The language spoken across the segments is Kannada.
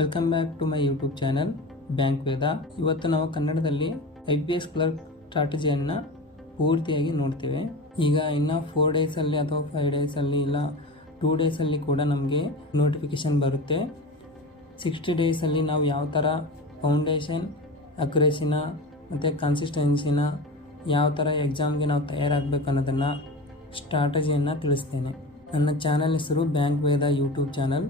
Welcome back to my YouTube channel bank Veda. ಇವತ್ತು ನಾವು ಕನ್ನಡದಲ್ಲಿ IPS ಕ್ಲರ್ಕ್ ಸ್ಟ್ರಾಟಜಿಯನ್ನು ಪೂರ್ತಿಯಾಗಿ ನೋಡ್ತೇವೆ. ಈಗ ಇನ್ನು 4 ಡೇಸಲ್ಲಿ ಅಥವಾ 5 ಡೇಸಲ್ಲಿ ಇಲ್ಲ 2 ಡೇಸಲ್ಲಿ ಕೂಡ ನಮಗೆ ನೋಟಿಫಿಕೇಷನ್ ಬರುತ್ತೆ. 60 ಡೇಸಲ್ಲಿ ನಾವು ಯಾವ ಥರ ಫೌಂಡೇಶನ್ ಅಕ್ಯುರೇಸಿನ ಮತ್ತು ಕನ್ಸಿಸ್ಟೆನ್ಸಿನ ಯಾವ ಥರ ಎಕ್ಸಾಮ್ಗೆ ನಾವು ತಯಾರಾಗಬೇಕು ಅನ್ನೋದನ್ನು ಸ್ಟ್ರಾಟಜಿಯನ್ನು ತಿಳಿಸ್ತೇನೆ. ನನ್ನ ಚಾನಲ್ ಹೆಸರು ಬ್ಯಾಂಕ್ ವೇದ ಯೂಟ್ಯೂಬ್ ಚಾನಲ್.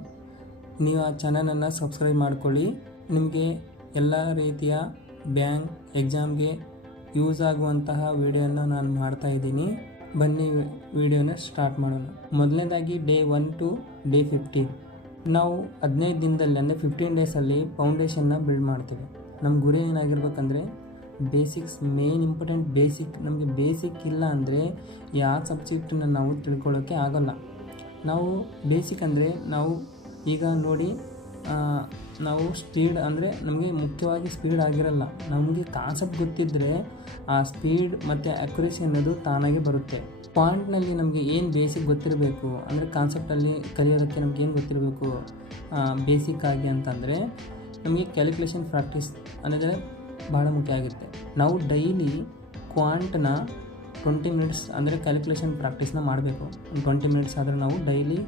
ನೀವು ಆ ಚಾನಲನ್ನು ಸಬ್ಸ್ಕ್ರೈಬ್ ಮಾಡ್ಕೊಳ್ಳಿ. ನಿಮಗೆ ಎಲ್ಲ ರೀತಿಯ ಬ್ಯಾಂಕ್ ಎಕ್ಸಾಮ್ಗೆ ಯೂಸ್ ಆಗುವಂತಹ ವಿಡಿಯೋನ ನಾನು ಮಾಡ್ತಾಯಿದ್ದೀನಿ. ಬನ್ನಿ ವಿಡಿಯೋನ ಸ್ಟಾರ್ಟ್ ಮಾಡೋಣ. ಮೊದಲನೇದಾಗಿ ಡೇ 1 to ಡೇ 15 ನಾವು 15 ದಿನದಲ್ಲಿ ಅಂದರೆ 15 ಡೇಸಲ್ಲಿ ಫೌಂಡೇಶನ್ನ ಬಿಲ್ಡ್ ಮಾಡ್ತೇವೆ. ನಮ್ಮ ಗುರಿ ಏನಾಗಿರ್ಬೇಕಂದ್ರೆ ಬೇಸಿಕ್ಸ್, ಮೇನ್ ಇಂಪಾರ್ಟೆಂಟ್ ಬೇಸಿಕ್. ನಮಗೆ ಬೇಸಿಕ್ ಇಲ್ಲ ಅಂದರೆ ಯಾವ ಸಬ್ಜೆಕ್ಟನ್ನು ನಾವು ತಿಳ್ಕೊಳ್ಳೋಕ್ಕೆ ಆಗೋಲ್ಲ. ನಾವು ಬೇಸಿಕ್ ಅಂದರೆ ನಾವು ಈಗ ನೋಡಿ, ನಾವು ಸ್ಪೀಡ್ ಅಂದರೆ ನಮಗೆ ಮುಖ್ಯವಾಗಿ ಸ್ಪೀಡ್ ಆಗಿರಲ್ಲ. ನಮಗೆ ಕಾನ್ಸೆಪ್ಟ್ ಗೊತ್ತಿದ್ದರೆ ಆ ಸ್ಪೀಡ್ ಮತ್ತು ಅಕ್ಯುರೇಸಿ ಅನ್ನೋದು ತಾನಾಗೆ ಬರುತ್ತೆ. ಪಾಯಿಂಟ್ನಲ್ಲಿ ನಮಗೆ ಏನು ಬೇಸಿಕ್ ಗೊತ್ತಿರಬೇಕು ಅಂದರೆ ಕಾನ್ಸೆಪ್ಟಲ್ಲಿ ಕಲಿಯೋದಕ್ಕೆ ನಮ್ಗೆ ಏನು ಗೊತ್ತಿರಬೇಕು ಬೇಸಿಕ್ ಆಗಿ ಅಂತಂದರೆ ನಮಗೆ ಕ್ಯಾಲ್ಕುಲೇಷನ್ ಪ್ರಾಕ್ಟೀಸ್ ಅನ್ನೋದೇ ಭಾಳ ಮುಖ್ಯ ಆಗುತ್ತೆ. ನಾವು ಡೈಲಿ ಕ್ವಾಂಟ್ನ 20 ಮಿನಿಟ್ಸ್ ಅಂದರೆ ಕ್ಯಾಲ್ಕುಲೇಷನ್ ಪ್ರಾಕ್ಟೀಸ್ನ ಮಾಡಬೇಕು. 20 ಮಿನಿಟ್ಸ್ ಆದರೆ ನಾವು ಡೈಲಿ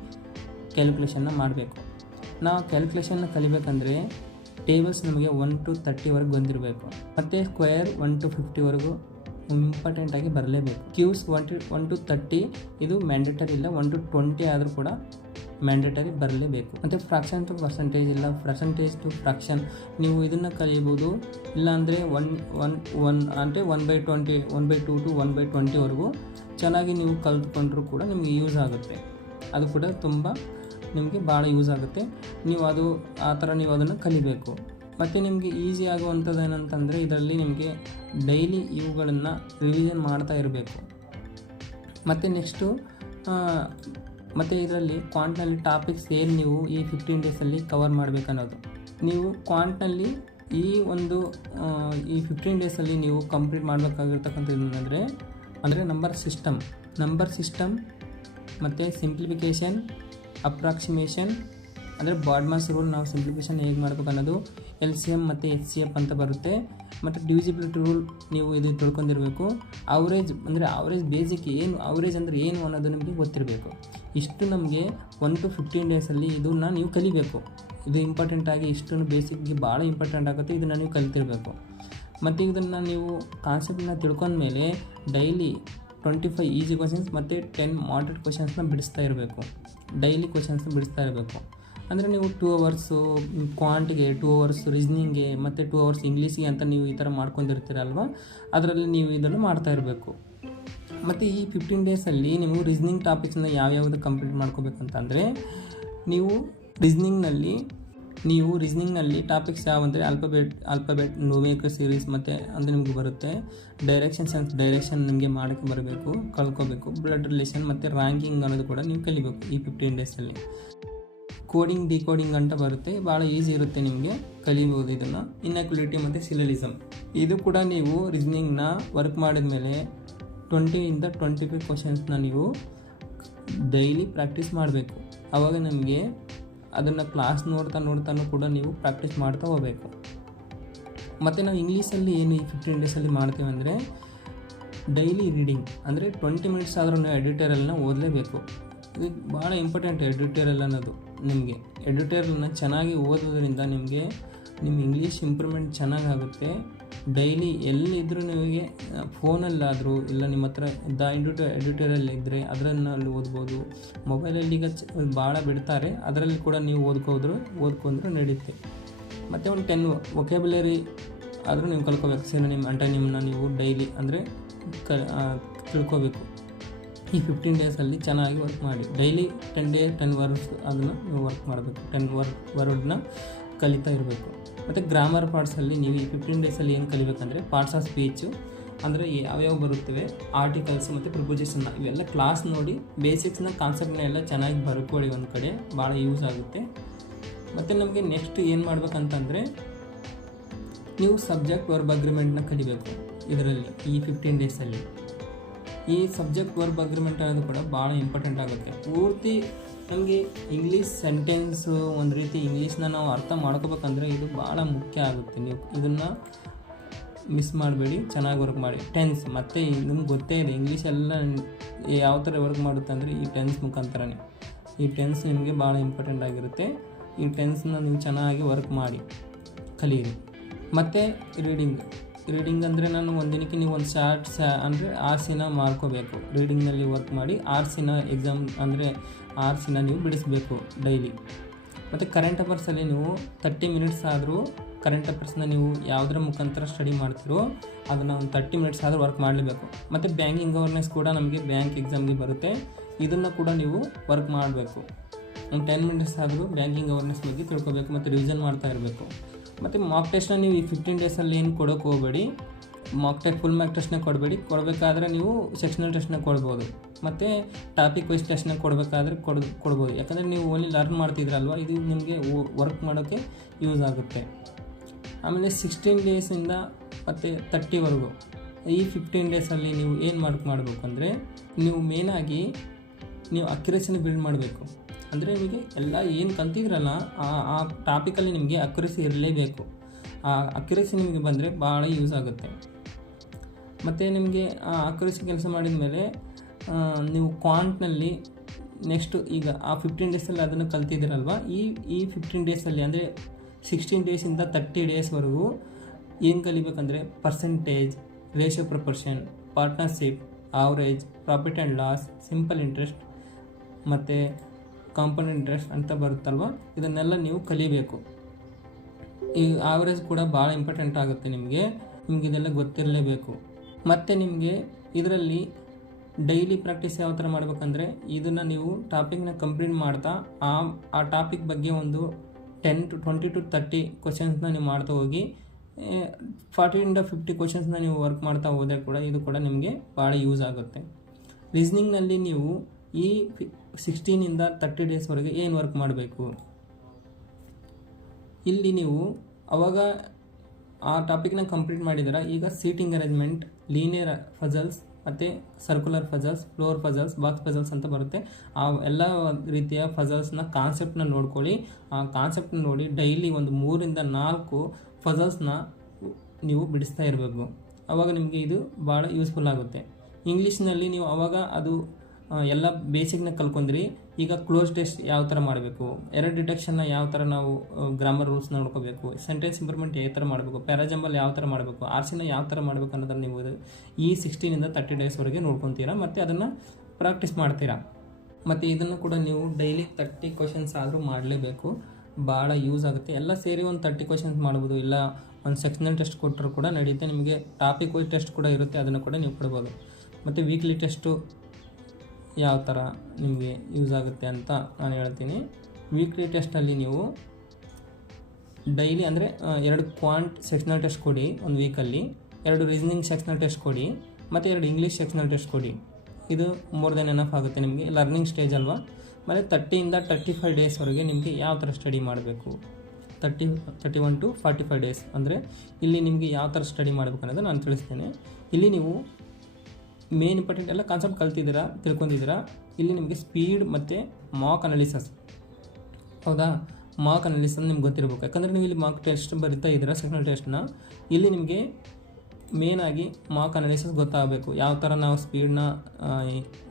ಕ್ಯಾಲ್ಕುಲೇಷನ್ನ ಮಾಡಬೇಕು. ನಾವು ಕ್ಯಾಲ್ಕುಲೇಷನ್ನ ಕಲಿಬೇಕಂದ್ರೆ ಟೇಬಲ್ಸ್ ನಮಗೆ 1 to 30ವರೆಗೆ ಬಂದಿರಬೇಕು. ಮತ್ತು ಸ್ಕ್ವೇರ್ 1 to 50ವರೆಗೂ ಇಂಪಾರ್ಟೆಂಟಾಗಿ ಬರಲೇಬೇಕು. ಕ್ಯೂಸ್ 1 to 30 ಇದು ಮ್ಯಾಂಡೇಟರಿ ಇಲ್ಲ, 1 to 20 ಆದರೂ ಕೂಡ ಮ್ಯಾಂಡೇಟರಿ ಬರಲೇಬೇಕು. ಮತ್ತು ಫ್ರಾಕ್ಷನ್ ಟು ಪರ್ಸೆಂಟೇಜ್ ಇಲ್ಲ, ಪರ್ಸೆಂಟೇಜ್ ಟು ಫ್ರಾಕ್ಷನ್ ನೀವು ಇದನ್ನು ಕಲಿಯಬಹುದು. ಇಲ್ಲಾಂದರೆ 1 ಅಂದರೆ 1/20 1/2 to 1/20ವರೆಗೂ ಚೆನ್ನಾಗಿ ನೀವು ಕಲ್ತ್ಕೊಂಡ್ರೂ ಕೂಡ ನಿಮಗೆ ಯೂಸ್ ಆಗುತ್ತೆ. ಅದು ಕೂಡ ತುಂಬ ನಿಮಗೆ ಭಾಳ ಯೂಸ್ ಆಗುತ್ತೆ. ನೀವು ಅದು ಆ ಥರ ನೀವು ಅದನ್ನು ಕಲಿಬೇಕು. ಮತ್ತು ನಿಮಗೆ ಈಸಿ ಆಗುವಂಥದ್ದು ಏನಂತಂದರೆ ಇದರಲ್ಲಿ ನಿಮಗೆ ಡೈಲಿ ಇವುಗಳನ್ನು ರಿವಿಷನ್ ಮಾಡ್ತಾ ಇರಬೇಕು. ಮತ್ತು ನೆಕ್ಸ್ಟು ಮತ್ತು ಇದರಲ್ಲಿ ಕ್ವಾಂಟ್ನಲ್ಲಿ ಟಾಪಿಕ್ಸ್ ಏನು ನೀವು ಈ 15 ಡೇಸಲ್ಲಿ ಕವರ್ ಮಾಡಬೇಕನ್ನೋದು. ನೀವು ಕ್ವಾಂಟ್ನಲ್ಲಿ ಈ 15 ಡೇಸಲ್ಲಿ ನೀವು ಕಂಪ್ಲೀಟ್ ಮಾಡಬೇಕಾಗಿರ್ತಕ್ಕಂಥದ್ದು ಅಂದರೆ ನಂಬರ್ ಸಿಸ್ಟಮ್ ಮತ್ತು ಸಿಂಪ್ಲಿಫಿಕೇಷನ್, ಅಪ್ರಾಕ್ಸಿಮೇಷನ್ ಅಂದರೆ ಬಾಡ್ಮಾಸ್ ರೂಲ್. ನಾವು ಸಿಂಪ್ಲಿಫಿಕೇಷನ್ ಹೇಗೆ ಮಾಡಬೇಕು ಅನ್ನೋದು, LCM ಮತ್ತು HCF ಅಂತ ಬರುತ್ತೆ. ಮತ್ತು ಡಿವಿಸಿಬಿಲಿಟಿ ರೂಲ್ ನೀವು ಇದು ತಿಳ್ಕೊಂಡಿರಬೇಕು. ಆವ್ರೇಜ್ ಬೇಸಿಕ್ ಏನು, ಆವ್ರೇಜ್ ಅಂದರೆ ಏನು ಅನ್ನೋದು ನಿಮಗೆ ಗೊತ್ತಿರಬೇಕು. ಇಷ್ಟು ನಮಗೆ 1 to 15 ಡೇಸಲ್ಲಿ ಇದನ್ನು ನೀವು ಕಲಿಬೇಕು. ಇದು ಇಂಪಾರ್ಟೆಂಟಾಗಿ ಇಷ್ಟನ್ನು ಬೇಸಿಕ್ಗೆ ಭಾಳ ಇಂಪಾರ್ಟೆಂಟ್ ಆಗುತ್ತೆ. ಇದನ್ನು ನೀವು ಕಲಿತಿರಬೇಕು. ಮತ್ತು ಇದನ್ನು ನೀವು ಕಾನ್ಸೆಪ್ಟನ್ನ ತಿಳ್ಕೊಂಡ್ಮೇಲೆ ಡೈಲಿ 25 ಈಸಿ ಕ್ವಶನ್ಸ್ ಮತ್ತು 10 ಮಾಡರೇಟ್ ಕ್ವಶನ್ಸ್ನ ಬಿಡಿಸ್ತಾ ಇರಬೇಕು. ಡೈಲಿ ಕ್ವಶನ್ಸ್ನ ಬಿಡಿಸ್ತಾ ಇರಬೇಕು. ಅಂದರೆ ನೀವು 2 ಅವರ್ಸು ಕ್ವಾಂಟಿಗೆ, 2 ಅವರ್ಸ್ ರೀಸ್ನಿಂಗ್ಗೆ ಮತ್ತು 2 ಅವರ್ಸ್ ಇಂಗ್ಲೀಷಿಗೆ ಅಂತ ನೀವು ಈ ಥರ ಮಾಡ್ಕೊಂಡಿರ್ತೀರಲ್ವ, ಅದರಲ್ಲಿ ನೀವು ಇದನ್ನು ಮಾಡ್ತಾ ಇರಬೇಕು. ಮತ್ತು ಈ 15 ಡೇಸಲ್ಲಿ ನೀವು ರೀಸ್ನಿಂಗ್ ಟಾಪಿಕ್ಸ್ನ ಯಾವ್ಯಾವುದು ಕಂಪ್ಲೀಟ್ ಮಾಡ್ಕೋಬೇಕಂತಂದರೆ ನೀವು ರೀಸ್ನಿಂಗ್ನಲ್ಲಿ ಟಾಪಿಕ್ಸ್ ಯಾವ ಅಂದರೆ ಆಲ್ಫಾಬೆಟ್ ನ್ಯೂಮೇರಿಕಲ್ ಸೀರೀಸ್ ಮತ್ತು ಅಂದರೆ ನಿಮಗೆ ಬರುತ್ತೆ. ಡೈರೆಕ್ಷನ್ ನಿಮಗೆ ಮಾಡೋಕ್ಕೆ ಬರಬೇಕು, ಕಲ್ತ್ಕೋಬೇಕು. ಬ್ಲಡ್ ರಿಲೇಷನ್ ಮತ್ತು ರ್ಯಾಂಕಿಂಗ್ ಅನ್ನೋದು ಕೂಡ ನೀವು ಕಲಿಬೇಕು ಈ 15 ಡೇಸಲ್ಲಿ. ಕೋಡಿಂಗ್, ಡಿಕೋಡಿಂಗ್ ಅಂತ ಬರುತ್ತೆ, ಭಾಳ ಈಸಿ ಇರುತ್ತೆ, ನಿಮಗೆ ಕಲಿಬೋದು ಇದನ್ನು. ಇನ್ಎಕ್ವಾಲಿಟಿ ಮತ್ತು ಸಿಲಲಿಸಮ್ ಇದು ಕೂಡ ನೀವು ರೀಸ್ನಿಂಗ್ನ ವರ್ಕ್ ಮಾಡಿದ ಮೇಲೆ 20 to 25 ಕ್ವಶನ್ಸ್ನ ನೀವು ಡೈಲಿ ಪ್ರಾಕ್ಟೀಸ್ ಮಾಡಬೇಕು. ಆವಾಗ ನಮಗೆ ಅದನ್ನು ಕ್ಲಾಸ್ ನೋಡ್ತಾನೂ ಕೂಡ ನೀವು ಪ್ರಾಕ್ಟೀಸ್ ಮಾಡ್ತಾ ಹೋಗಬೇಕು. ಮತ್ತು ನಾವು ಇಂಗ್ಲೀಷಲ್ಲಿ ಏನು ಈ 15 ಡೇಸಲ್ಲಿ ಮಾಡ್ತೇವೆ ಅಂದರೆ ಡೈಲಿ ರೀಡಿಂಗ್ ಅಂದರೆ 20 ಮಿನಿಟ್ಸ್ ಆದರೂ ನಾವು ಎಡಿಟೋರಿಯಲ್ನ ಓದಲೇಬೇಕು. ಇದು ಭಾಳ ಇಂಪಾರ್ಟೆಂಟ್. ಎಡಿಟೋರಿಯಲ್ ಅನ್ನೋದು ನಿಮಗೆ ಎಡಿಟೋರಿಯಲ್ನ ಚೆನ್ನಾಗಿ ಓದೋದ್ರಿಂದ ನಿಮ್ಮ ಇಂಗ್ಲೀಷ್ ಇಂಪ್ರೂವ್ಮೆಂಟ್ ಚೆನ್ನಾಗಾಗುತ್ತೆ. ಡೈಲಿ ಎಲ್ಲಿದ್ದರೂ ನಿಮಗೆ ಫೋನಲ್ಲಾದರೂ ಇಲ್ಲ ನಿಮ್ಮ ಹತ್ರ ಎಡಿಟೋರಿಯಲ್ ಇದ್ದರೆ ಅದರಲ್ಲಿ ಓದ್ಬೋದು. ಮೊಬೈಲಲ್ಲಿ ಈಗ ಭಾಳ ಬಿಡ್ತಾರೆ, ಅದರಲ್ಲಿ ಕೂಡ ನೀವು ಓದ್ಕೊಂಡ್ರೂ ನಡೆಯುತ್ತೆ. ಮತ್ತು ಒಂದು 10 ವೊಕ್ಯಾಬ್ಯುಲರಿ ಆದರೂ ನೀವು ಕಲ್ತ್ಕೋಬೇಕು. ಸಿನೋನಿಮ್, ಆಂಟೋನಿಮ್ನ ನೀವು ಡೈಲಿ ಅಂದರೆ ತಿಳ್ಕೋಬೇಕು. ಈ 15 ಡೇಸಲ್ಲಿ ಚೆನ್ನಾಗಿ ವರ್ಕ್ ಮಾಡಿ. ಡೈಲಿ 10 ವರ್ಡ್ಸ್ ಅದನ್ನು ನೀವು ವರ್ಕ್ ಮಾಡಬೇಕು. 10 ವರ್ಡ್ನ ಕಲಿತಾ ಇರಬೇಕು. ಮತ್ತು ಗ್ರಾಮರ್ ಪಾರ್ಟ್ಸಲ್ಲಿ ನೀವು ಈ 15 ಡೇಸಲ್ಲಿ ಏನು ಕಲಿಬೇಕಂದ್ರೆ ಪಾರ್ಟ್ಸ್ ಆಫ್ ಸ್ಪೀಚು ಅಂದರೆ ಯಾವ್ಯಾವ ಬರುತ್ತವೆ, ಆರ್ಟಿಕಲ್ಸ್ ಮತ್ತು ಪ್ರಿಪೋಸಿಷನ್ನ ಇವೆಲ್ಲ ಕ್ಲಾಸ್ ನೋಡಿ ಬೇಸಿಕ್ಸ್ನ ಕಾನ್ಸೆಪ್ಟ್ನ ಎಲ್ಲ ಚೆನ್ನಾಗಿ ಬರ್ಕೊಳ್ಳಿ. ಒಂದು ಕಡೆ ಭಾಳ ಯೂಸ್ ಆಗುತ್ತೆ. ಮತ್ತು ನಮಗೆ ನೆಕ್ಸ್ಟ್ ಏನು ಮಾಡ್ಬೇಕಂತಂದರೆ ನೀವು ಸಬ್ಜೆಕ್ಟ್ ವರ್ಬ್ ಅಗ್ರಿಮೆಂಟ್ನ ಕಲಿಬೇಕು. ಇದರಲ್ಲಿ ಈ 15 ಡೇಸಲ್ಲಿ ಈ ಸಬ್ಜೆಕ್ಟ್ ವರ್ಬ್ ಅಗ್ರಿಮೆಂಟ್ ಅನ್ನೋದು ಕೂಡ ಭಾಳ ಇಂಪಾರ್ಟೆಂಟ್ ಆಗುತ್ತೆ. ಪೂರ್ತಿ ನಮಗೆ ಇಂಗ್ಲೀಷ್ ಸೆಂಟೆನ್ಸು ಒಂದು ರೀತಿ ಇಂಗ್ಲೀಷ್ನ ನಾವು ಅರ್ಥ ಮಾಡ್ಕೋಬೇಕಂದ್ರೆ ಇದು ಭಾಳ ಮುಖ್ಯ ಆಗುತ್ತೆ. ನೀವು ಇದನ್ನು ಮಿಸ್ ಮಾಡಬೇಡಿ, ಚೆನ್ನಾಗಿ ವರ್ಕ್ ಮಾಡಿ. ಟೆನ್ಸ್ ಮತ್ತು ನಿಮ್ಗೆ ಗೊತ್ತೇ ಇದೆ ಇಂಗ್ಲೀಷ್ ಎಲ್ಲ ಯಾವ ಥರ ವರ್ಕ್ ಮಾಡುತ್ತೆ ಅಂದರೆ ಈ ಟೆನ್ಸ್ ಮುಖಾಂತರನೇ. ಈ ಟೆನ್ಸ್ ನಿಮಗೆ ಭಾಳ ಇಂಪಾರ್ಟೆಂಟ್ ಆಗಿರುತ್ತೆ. ಈ ಟೆನ್ಸ್ನ ನೀವು ಚೆನ್ನಾಗಿ ವರ್ಕ್ ಮಾಡಿ ಕಲೀರಿ. ಮತ್ತು ರೀಡಿಂಗ್ ಅಂದರೆ ನಾನು ಒಂದಿನಕ್ಕೆ ನೀವು ಒಂದು ಶಾರ್ಟ್ ಅಂದರೆ 6 ಸಿನ ಮಾಡ್ಕೋಬೇಕು. ರೀಡಿಂಗ್ನಲ್ಲಿ ವರ್ಕ್ ಮಾಡಿ 6 ಸಿನ ಎಕ್ಸಾಮ್ ಅಂದರೆ 6 ಸಿನ ನೀವು ಬಿಡಿಸಬೇಕು ಡೈಲಿ. ಮತ್ತು ಕರೆಂಟ್ ಅಫೇರ್ಸಲ್ಲಿ ನೀವು 30 ಮಿನಿಟ್ಸ್ ಆದರೂ ಕರೆಂಟ್ ಅಫೇರ್ಸ್ನ ನೀವು ಯಾವುದರ ಮುಖಾಂತರ ಸ್ಟಡಿ ಮಾಡ್ತೀರೋ ಅದನ್ನು ಒಂದು 30 ಮಿನಿಟ್ಸ್ ಆದರೂ ವರ್ಕ್ ಮಾಡಲೇಬೇಕು. ಮತ್ತು ಬ್ಯಾಂಕಿಂಗ್ ಅವೇರ್ನೆಸ್ ಕೂಡ ನಮಗೆ ಬ್ಯಾಂಕ್ ಎಕ್ಸಾಮ್ಗೆ ಬರುತ್ತೆ, ಇದನ್ನು ಕೂಡ ನೀವು ವರ್ಕ್ ಮಾಡಬೇಕು. ಒಂದು 10 ಮಿನಿಟ್ಸ್ ಆದರೂ ಬ್ಯಾಂಕಿಂಗ್ ಅವೇರ್ನೆಸ್ ಬಗ್ಗೆ ತಿಳ್ಕೊಬೇಕು ಮತ್ತು ರಿವಿಷನ್ ಮಾಡ್ತಾ ಇರಬೇಕು. ಮತ್ತು ಮಾಕ್ ಟೆಸ್ಟ್ನ ನೀವು ಈ 15 ಡೇಸಲ್ಲಿ ಏನು ಕೊಡೋಕ್ಕೆ ಹೋಗಬೇಡಿ. ಫುಲ್ ಮಾರ್ಕ್ ಟೆಸ್ಟ್ನ ಕೊಡಬೇಕಾದ್ರೆ ನೀವು ಸೆಕ್ಷನಲ್ ಟೆಸ್ಟ್ನ ಕೊಡ್ಬೋದು. ಮತ್ತು ಟಾಪಿಕ್ ವೈಸ್ ಟೆಸ್ಟ್ನ ಕೊಡಬೇಕಾದ್ರೆ ಕೊಡ್ಬೋದು. ಯಾಕಂದರೆ ನೀವು ಓನ್ಲಿ ಲರ್ನ್ ಮಾಡ್ತಿದ್ರಲ್ವ, ಇದು ನಿಮಗೆ ವರ್ಕ್ ಮಾಡೋಕ್ಕೆ ಯೂಸ್ ಆಗುತ್ತೆ. ಆಮೇಲೆ 16 ಡೇಸಿಂದ ಮತ್ತು 30ವರೆಗೂ ಈ 15 ಡೇಸಲ್ಲಿ ನೀವು ಏನು ಮಾಡಬೇಕು ಅಂದರೆ ನೀವು ಮೇನಾಗಿ ನೀವು ಅಕ್ಯುರೇಸಿನ ಬಿಲ್ಡ್ ಮಾಡಬೇಕು. ಅಂದರೆ ನಿಮಗೆ ಎಲ್ಲ ಏನು ಕಲ್ತಿದ್ರಲ್ಲ ಆ ಟಾಪಿಕಲ್ಲಿ ನಿಮಗೆ ಅಕ್ಯುರೇಸಿ ಇರಲೇಬೇಕು. ಆ ಅಕ್ಯುರೇಸಿ ನಿಮಗೆ ಬಂದರೆ ಭಾಳ ಯೂಸ್ ಆಗುತ್ತೆ. ಮತ್ತು ನಿಮಗೆ ಆ ಅಕ್ಯುರೇಸಿ ಕೆಲಸ ಮಾಡಿದ ಮೇಲೆ ನೀವು ಕ್ವಾಂಟ್ನಲ್ಲಿ ನೆಕ್ಸ್ಟು ಈಗ ಆ 15 ಡೇಸಲ್ಲಿ ಅದನ್ನು ಕಲ್ತಿದ್ದೀರಲ್ವ, ಈ 15 ಡೇಸಲ್ಲಿ ಅಂದರೆ 16 ಡೇಸಿಂದ 30 ಡೇಸ್ವರೆಗೂ ಏನು ಕಲಿಬೇಕಂದ್ರೆ percentage, ratio proportion, partnership, average, profit and loss, simple interest ಮತ್ತು ಕಾಂಪೌಂಡ್ ಇಂಟ್ರೆಸ್ಟ್ ಅಂತ ಬರುತ್ತಲ್ವ, ಇದನ್ನೆಲ್ಲ ನೀವು ಕಲಿಬೇಕು. ಈ ಆವ್ರೇಜ್ ಕೂಡ ಭಾಳ ಇಂಪಾರ್ಟೆಂಟ್ ಆಗುತ್ತೆ. ನಿಮಗೆ ಇದೆಲ್ಲ ಗೊತ್ತಿರಲೇಬೇಕು. ಮತ್ತು ನಿಮಗೆ ಇದರಲ್ಲಿ ಡೈಲಿ ಪ್ರಾಕ್ಟೀಸ್ ಯಾವ ಥರ ಮಾಡಬೇಕಂದ್ರೆ ಇದನ್ನು ನೀವು ಟಾಪಿಕ್ನ ಕಂಪ್ಲೀಟ್ ಮಾಡ್ತಾ ಆ ಟಾಪಿಕ್ ಬಗ್ಗೆ ಒಂದು 20 to 30 ಕ್ವಶನ್ಸ್ನ ನೀವು ಮಾಡ್ತಾ ಹೋಗಿ 40 to 50 ಕ್ವಶನ್ಸ್ನ ನೀವು ವರ್ಕ್ ಮಾಡ್ತಾ ಹೋದರೆ ಕೂಡ ಇದು ಕೂಡ ನಿಮಗೆ ಭಾಳ ಯೂಸ್ ಆಗುತ್ತೆ. ರೀಸ್ನಿಂಗ್ನಲ್ಲಿ ನೀವು ಈ 16ಇಂದ 30 ಡೇಸ್ವರೆಗೆ ಏನು ವರ್ಕ್ ಮಾಡಬೇಕು, ಇಲ್ಲಿ ನೀವು ಅವಾಗ ಆ ಟಾಪಿಕ್ನ ಕಂಪ್ಲೀಟ್ ಮಾಡಿದರೆ ಈಗ ಸೀಟಿಂಗ್ ಅರೇಂಜ್ಮೆಂಟ್, ಲೀನಿಯರ್ ಫಜಲ್ಸ್ ಮತ್ತು ಸರ್ಕ್ಯುಲರ್ ಫಜಲ್ಸ್, ಫ್ಲೋರ್ ಫಜಲ್ಸ್, ಬಾಕ್ಸ್ ಫಜಲ್ಸ್ ಅಂತ ಬರುತ್ತೆ. ಆ ಎಲ್ಲ ರೀತಿಯ ಫಜಲ್ಸ್ನ ಕಾನ್ಸೆಪ್ಟನ್ನ ನೋಡ್ಕೊಳ್ಳಿ. ಆ ಕಾನ್ಸೆಪ್ಟನ್ನ ನೋಡಿ ಡೈಲಿ ಒಂದು 3 ಇಂದ 4 ಫಜಲ್ಸ್ನ ನೀವು ಬಿಡಿಸ್ತಾ ಇರಬೇಕು. ಆವಾಗ ನಿಮಗೆ ಇದು ಭಾಳ ಯೂಸ್ಫುಲ್ ಆಗುತ್ತೆ. ಇಂಗ್ಲೀಷ್ನಲ್ಲಿ ನೀವು ಆವಾಗ ಅದು ಎಲ್ಲ ಬೇಸಿಕ್ನ ಕಲ್ಕೊಂಡ್ರಿ. ಈಗ ಕ್ಲೋಸ್ ಟೆಸ್ಟ್ ಯಾವ ಥರ ಮಾಡಬೇಕು, ಎರರ್ ಡಿಟೆಕ್ಷನ್ನ ಯಾವ ಥರ ನಾವು ಗ್ರಾಮರ್ ರೂಲ್ಸ್ನ ನೋಡ್ಕೋಬೇಕು, ಸೆಂಟೆನ್ಸ್ ಇಂಪ್ರೂವ್ಮೆಂಟ್ ಯಾವ ಥರ ಮಾಡಬೇಕು, ಪ್ಯಾರಾಜಂಬಲ್ ಯಾವ ಥರ ಮಾಡಬೇಕು, ಆರ್ಸಿನ ಯಾವ ಥರ ಮಾಡಬೇಕು ಅನ್ನೋದನ್ನು ನೀವು ಈ 16ಇಂದ 30 ಡೇಸ್ವರೆಗೆ ನೋಡ್ಕೊತೀರಾ ಮತ್ತು ಅದನ್ನು ಪ್ರಾಕ್ಟೀಸ್ ಮಾಡ್ತೀರಾ. ಮತ್ತು ಇದನ್ನು ಕೂಡ ನೀವು ಡೈಲಿ 30 ಕ್ವಶನ್ಸ್ ಆದರೂ ಮಾಡಲೇಬೇಕು. ಭಾಳ ಯೂಸ್ ಆಗುತ್ತೆ. ಎಲ್ಲ ಸೇರಿ ಒಂದು 30 ಕ್ವಶನ್ಸ್ ಮಾಡ್ಬೋದು, ಇಲ್ಲ ಒಂದು ಸೆಕ್ಷನಲ್ ಟೆಸ್ಟ್ ಕೊಟ್ಟರು ಕೂಡ ನಡೆಯುತ್ತೆ. ನಿಮಗೆ ಟಾಪಿಕ್ ವೈಸ್ ಟೆಸ್ಟ್ ಕೂಡ ಇರುತ್ತೆ, ಅದನ್ನು ಕೂಡ ನೀವು ಕೊಡ್ಬೋದು. ಮತ್ತು ವೀಕ್ಲಿ ಟೆಸ್ಟು ಯಾವ ಥರ ನಿಮಗೆ ಯೂಸ್ ಆಗುತ್ತೆ ಅಂತ ನಾನು ಹೇಳ್ತೀನಿ. ವೀಕ್ಲಿ ಟೆಸ್ಟಲ್ಲಿ ನೀವು ಡೈಲಿ ಅಂದರೆ 2 ಕ್ವಾಂಟ್ ಸೆಕ್ಷನಲ್ ಟೆಸ್ಟ್ ಕೊಡಿ ಒಂದು ವೀಕಲ್ಲಿ, 2 ರೀಸನಿಂಗ್ ಸೆಕ್ಷನಲ್ ಟೆಸ್ಟ್ ಕೊಡಿ ಮತ್ತು 2 ಇಂಗ್ಲೀಷ್ ಸೆಕ್ಷನಲ್ ಟೆಸ್ಟ್ ಕೊಡಿ. ಇದು ಮೋರ್ ದೆನ್ ಎನಫ್ ಆಗುತ್ತೆ ನಿಮಗೆ. ಲರ್ನಿಂಗ್ ಸ್ಟೇಜ್ ಅಲ್ವಾ. ಮತ್ತು 30ಇಂದ 35 ಡೇಸ್ವರೆಗೆ ನಿಮಗೆ ಯಾವ ಥರ ಸ್ಟಡಿ ಮಾಡಬೇಕು, 31 to 45 ಡೇಸ್ ಅಂದರೆ ಇಲ್ಲಿ ನಿಮಗೆ ಯಾವ ಥರ ಸ್ಟಡಿ ಮಾಡಬೇಕು ಅನ್ನೋದು ನಾನು ತಿಳಿಸ್ತೇನೆ. ಇಲ್ಲಿ ನೀವು ಮೇನ್ ಇಂಪಾರ್ಟೆಂಟ್ ಎಲ್ಲ ಕಾನ್ಸೆಪ್ಟ್ ತಿಳ್ಕೊಂಡಿದ್ದೀರಾ. ಇಲ್ಲಿ ನಿಮಗೆ ಸ್ಪೀಡ್ ಮತ್ತು ಮಾಕ್ ಅನಾಲಿಸಿಸ್, ಹೌದಾ, ಮಾಕ್ ಅನಾಲಿಸಿಸ್ ನಿಮ್ಗೆ ಗೊತ್ತಿರಬೇಕು. ಯಾಕಂದರೆ ನೀವು ಇಲ್ಲಿ ಮಾಕ್ ಟೆಸ್ಟ್ ಬರಿತಾ ಇದ್ದೀರಾ ಸೆಕ್ಷನಲ್ ಟೆಸ್ಟ್ನ. ಇಲ್ಲಿ ನಿಮಗೆ ಮೇನಾಗಿ ಮಾಕ್ ಅನಾಲಿಸಿಸ್ ಗೊತ್ತಾಗಬೇಕು. ಯಾವ ಥರ ನಾವು ಸ್ಪೀಡ್ನ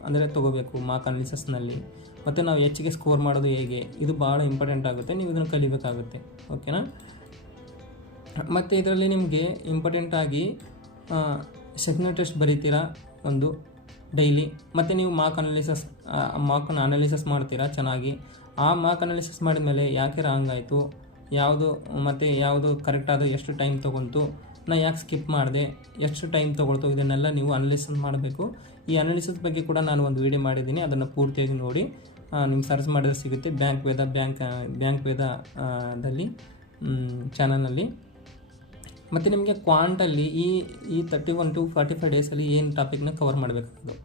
ಅಂದರೆ ತೊಗೋಬೇಕು ಮಾಕ್ ಅನಾಲಿಸಿಸ್ನಲ್ಲಿ, ಮತ್ತು ನಾವು ಹೆಚ್ಚಿಗೆ ಸ್ಕೋರ್ ಮಾಡೋದು ಹೇಗೆ, ಇದು ಭಾಳ ಇಂಪಾರ್ಟೆಂಟ್ ಆಗುತ್ತೆ. ನೀವು ಇದನ್ನು ಕಲಿಬೇಕಾಗುತ್ತೆ. ಓಕೆನಾ. ಮತ್ತು ಇದರಲ್ಲಿ ನಿಮಗೆ ಇಂಪಾರ್ಟೆಂಟಾಗಿ ಸೆಕ್ಷನಲ್ ಟೆಸ್ಟ್ ಬರೀತೀರಾ ಒಂದು ಡೈಲಿ, ಮತ್ತು ನೀವು ಮಾರ್ಕನ್ನು ಅನಾಲಿಸಿಸ್ ಮಾಡ್ತೀರಾ ಚೆನ್ನಾಗಿ. ಆ ಮಾರ್ಕ್ ಅನಾಲಿಸಿಸ್ ಮಾಡಿದ ಮೇಲೆ ಯಾಕೆ ರಾಂಗ್ ಆಯಿತು, ಯಾವುದು ಕರೆಕ್ಟ್ ಆದ, ಎಷ್ಟು ಟೈಮ್ ತೊಗೊಂತು, ನಾ ಯಾಕೆ ಸ್ಕಿಪ್ ಮಾಡಿದೆ, ಎಷ್ಟು ಟೈಮ್ ತೊಗೊಳ್ತು, ಇದನ್ನೆಲ್ಲ ನೀವು ಅನಾಲಿಸಿಸ್ ಮಾಡಬೇಕು. ಈ ಅನಾಲಿಸಿಸ್ ಬಗ್ಗೆ ಕೂಡ ನಾನು ಒಂದು ವಿಡಿಯೋ ಮಾಡಿದ್ದೀನಿ, ಅದನ್ನು ಪೂರ್ತಿಯಾಗಿ ನೋಡಿ. ನಿಮ್ಗೆ ಸರ್ಚ್ ಮಾಡಿದ್ರೆ ಸಿಗುತ್ತೆ ಬ್ಯಾಂಕ್ ವೇದದಲ್ಲಿ ಚಾನಲ್ನಲ್ಲಿ. ಮತ್ತು ನಿಮಗೆ ಕ್ವಾಂಟಲ್ಲಿ ಈ 31 to 45 ಡೇಸಲ್ಲಿ ಏನು ಟಾಪಿಕ್ನ ಕವರ್ ಮಾಡಬೇಕಾಗೋದು.